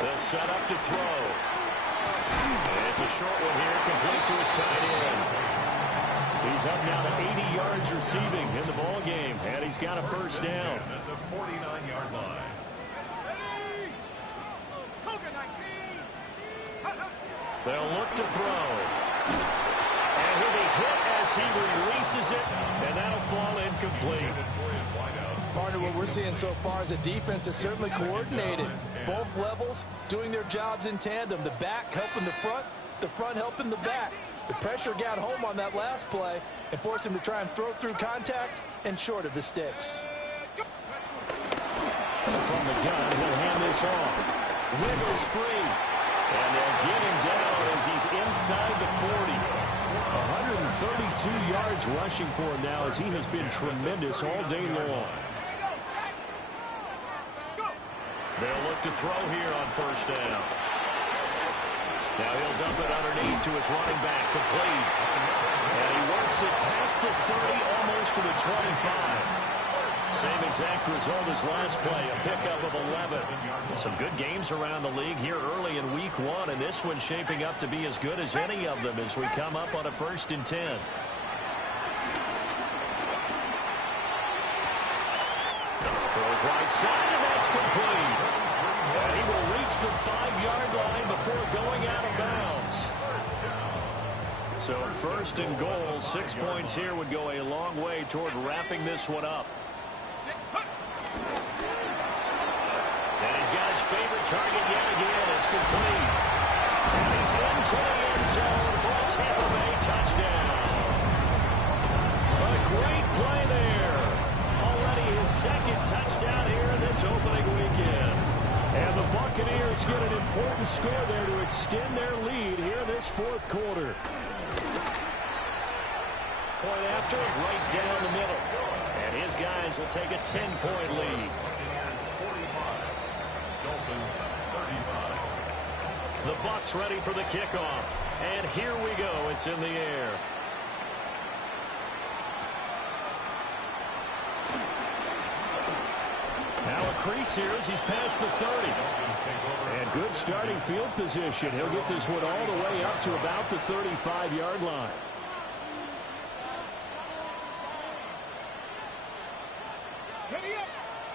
They'll set up to throw. And it's a short one here, complete to his tight end. He's up now to 80 yards receiving in the ball game, and he's got a first down. At the 49-yard line. They'll look to throw. And he'll be hit as he releases it, and that'll fall incomplete. Partner, what we're seeing so far is a defense that's certainly coordinated. Both levels doing their jobs in tandem. The back helping the front helping the back. The pressure got home on that last play and forced him to try and throw through contact and short of the sticks. From the gun, he'll hand this off. Wiggles free. And they'll get him down as he's inside the 40. 132 yards rushing for him now as he has been tremendous all day long. They'll look to throw here on 1st down. Now he'll dump it underneath to his running back, complete. And he works it past the 30, almost to the 25. Same exact result as last play, a pickup of 11. Some good games around the league here early in week 1, and this one's shaping up to be as good as any of them as we come up on a 1st and 10. Throws right side, and that's complete. And he will reach the 5-yard line before going out of bounds. So 1st and goal, 6 points here would go a long way toward wrapping this one up. And he's got his favorite target yet again. It's complete. And he's into the end zone for a Tampa Bay touchdown. A great play there. A second touchdown here in this opening weekend. And the Buccaneers get an important score there to extend their lead here in this fourth quarter. Point after, right down the middle. And his guys will take a 10-point lead. Dolphins 35. The Bucs ready for the kickoff. And here we go. It's in the air. Now a crease here as he's past the 30. And good starting field position. He'll get this one all the way up to about the 35-yard line.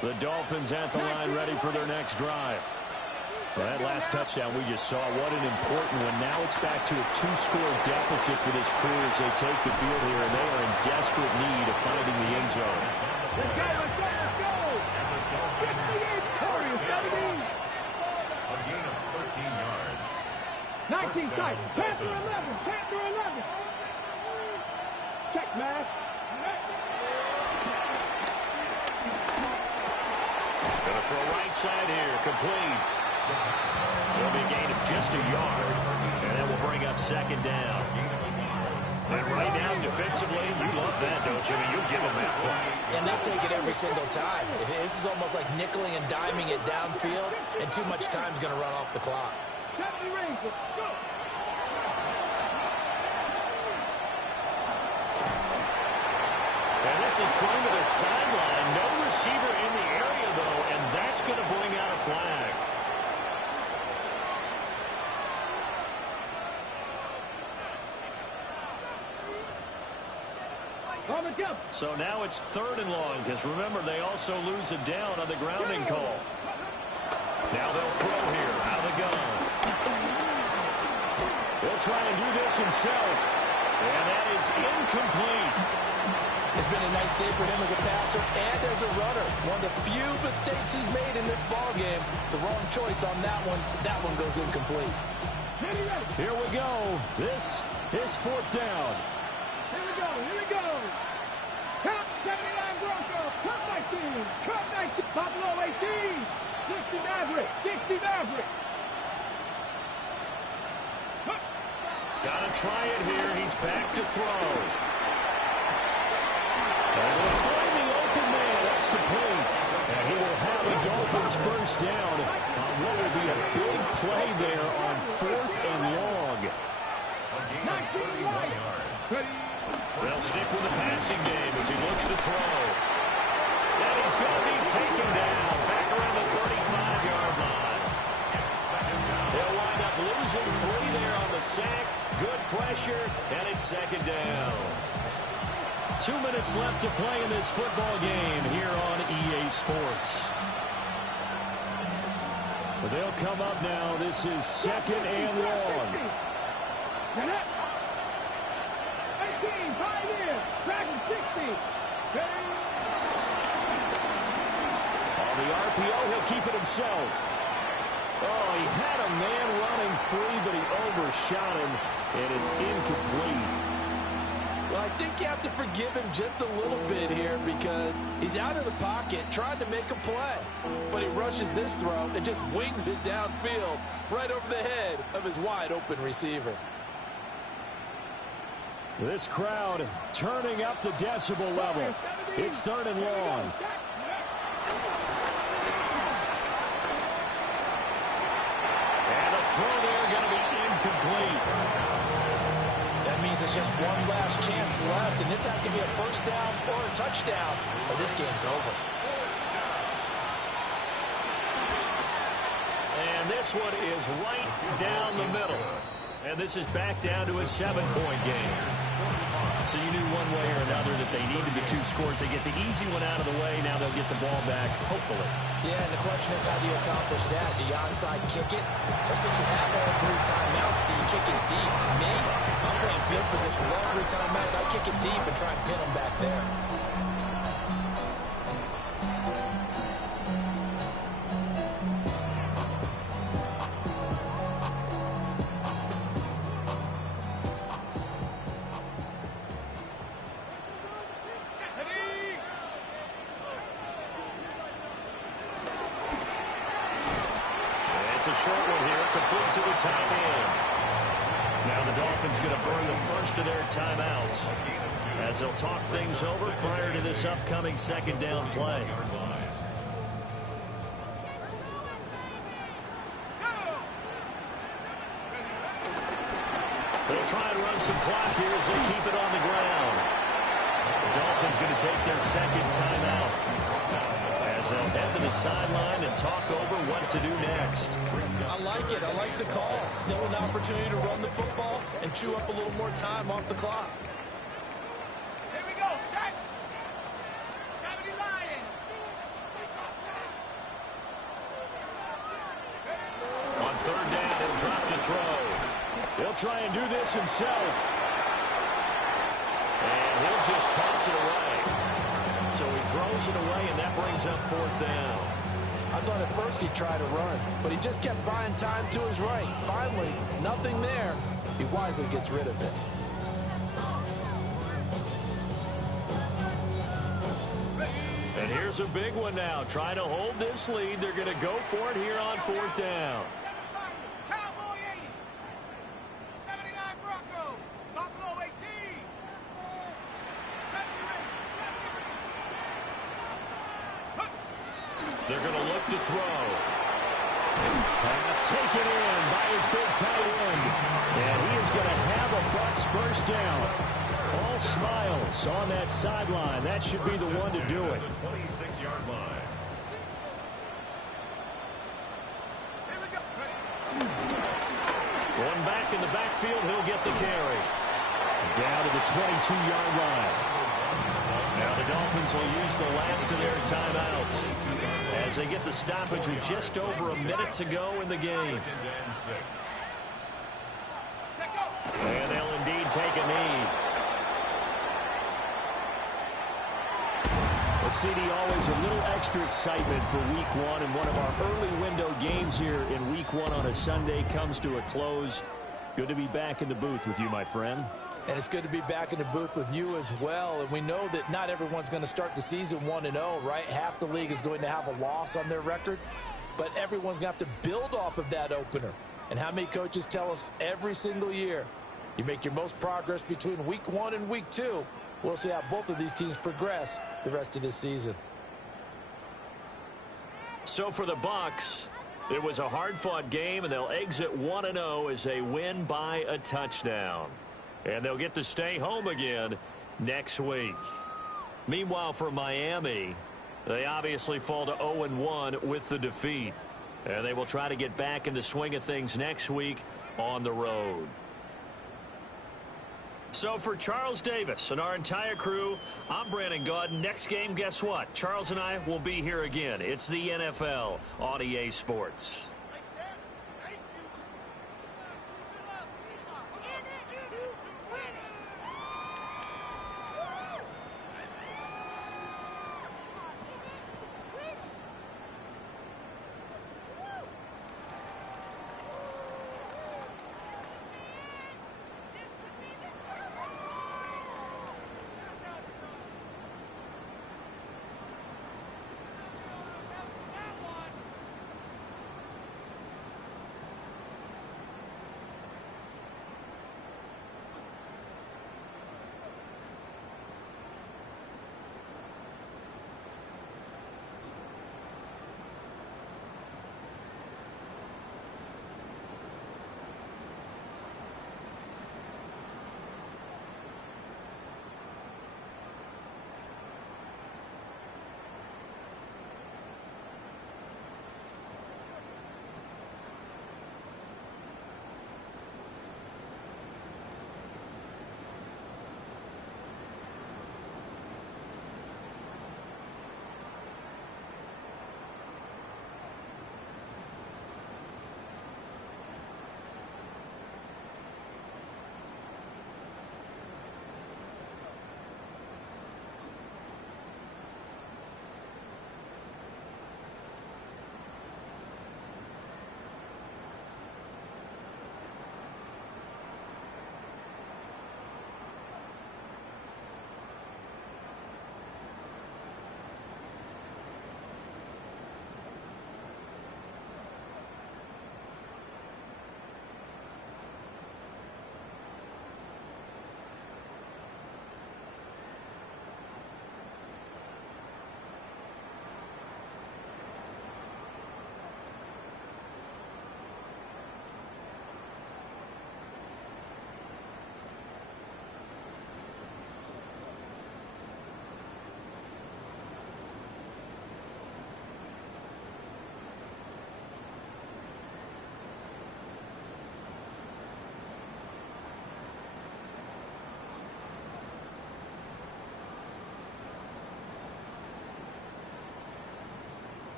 The Dolphins at the line ready for their next drive. Well, that last touchdown we just saw, what an important one. Now it's back to a 2-score deficit for this crew as they take the field here, and they are in desperate need of finding the end zone. Let's go, let's go, let's go! 58, A gain of 13 yards. 19 tight. Panther 11. Panther 11. Check, Mash. Going to throw right side here. Complete. It'll be a gain of just a yard. And that will bring up second down. And right now, defensively, you love that, don't you? I mean, you'll give them that play. And they'll take it every single time. This is almost like nickeling and diming it downfield, and too much time's going to run off the clock. Go! And this is thrown to the sideline. No receiver in the area, though, and that's going to bring out a flag. So now it's 3rd and long, because remember, they also lose a down on the grounding call. Now they'll throw here out of the gun. He'll try and do this himself. And that is incomplete. It's been a nice day for him as a passer and as a runner. One of the few mistakes he's made in this ballgame. The wrong choice on that one. That one goes incomplete. Here we go. This is 4th down. Here we go, here we go. Count 79 Broncos. Count 19. Count 19. Buffalo 18. 60 Maverick. 60 Maverick. Gotta try it here. He's back to throw. And we'll find the open man. That's complete. And he will have the Dolphins first down on what will be a big play there on 4th and long. They'll stick with the passing game as he looks to throw. And he's going to be taken down back around the 35-yard line. They'll wind up losing 3 there on the sack. Good pressure, and it's 2nd down. 2 minutes left to play in this football game here on EA Sports. But they'll come up now. This is 2nd and long. 18, 5 in. Dragon 60. On the RPO, he'll keep it himself. Oh, he had a man running free, but he overshot him, and it's incomplete. Well, I think you have to forgive him just a little bit here because he's out of the pocket trying to make a play. But he rushes this throw and just wings it downfield right over the head of his wide-open receiver. This crowd turning up the decibel level. It's 3rd and long. And the throw there going to be incomplete. That means it's just one last chance left, and this has to be a first down or a touchdown, or this game's over. And this one is right down the middle. And this is back down to a 7-point game. So you knew one way or another that they needed the 2 scores. They get the easy one out of the way. Now they'll get the ball back, hopefully. Yeah, and the question is, how do you accomplish that? Do you onside kick it? Or since you have all 3 timeouts, do you kick it deep? To me, I'm playing field position with all 3 timeouts. I kick it deep and try and pin them back there. It's a short one here, complete to the tight end. Now the Dolphins going to burn the first of their timeouts as they'll talk things over prior to this upcoming second down play. They'll try and run some clock here as they keep it on the ground. The Dolphins going to take their second timeout as they'll head to the sideline and talk over what to do next. I like it. I like the call. Still an opportunity to run the football and chew up a little more time off the clock. Here we go, set. 70 Lions. On third down, he'll drop to throw. He'll try and do this himself. And he'll just toss it away. So he throws it away, and that brings up fourth down. I thought at first he'd try to run, but he just kept buying time to his right. Finally, nothing there. He wisely gets rid of it. And here's a big one now. Trying to hold this lead. They're going to go for it here on fourth down. Cowboy 80. 79 Broncos. Buffalo 18. 70. They're going to look to throw. Pass taken in by his big tight end. And he is going to have a Bucs first down. All smiles on that sideline. That should be the one to do it. 26-yard line. One back in the backfield. He'll get the carry. Down to the 22-yard line. Now the Dolphins will use the last of their timeouts as they get the stoppage with just over a minute to go in the game. And they'll indeed take a knee. Well, CD, always a little extra excitement for week one, and one of our early window games here in week one on a Sunday comes to a close. Good to be back in the booth with you, my friend. And it's good to be back in the booth with you as well. And we know that not everyone's going to start the season 1-0, right? Half the league is going to have a loss on their record. But everyone's going to have to build off of that opener. And how many coaches tell us every single year, you make your most progress between week one and week two. We'll see how both of these teams progress the rest of this season. So for the Bucs, it was a hard-fought game, and they'll exit 1-0 as they win by a touchdown. And they'll get to stay home again next week. Meanwhile, for Miami, they obviously fall to 0-1 with the defeat. And they will try to get back in the swing of things next week on the road. So for Charles Davis and our entire crew, I'm Brandon Gaud. Next game, guess what? Charles and I will be here again. It's the NFL on EA Sports.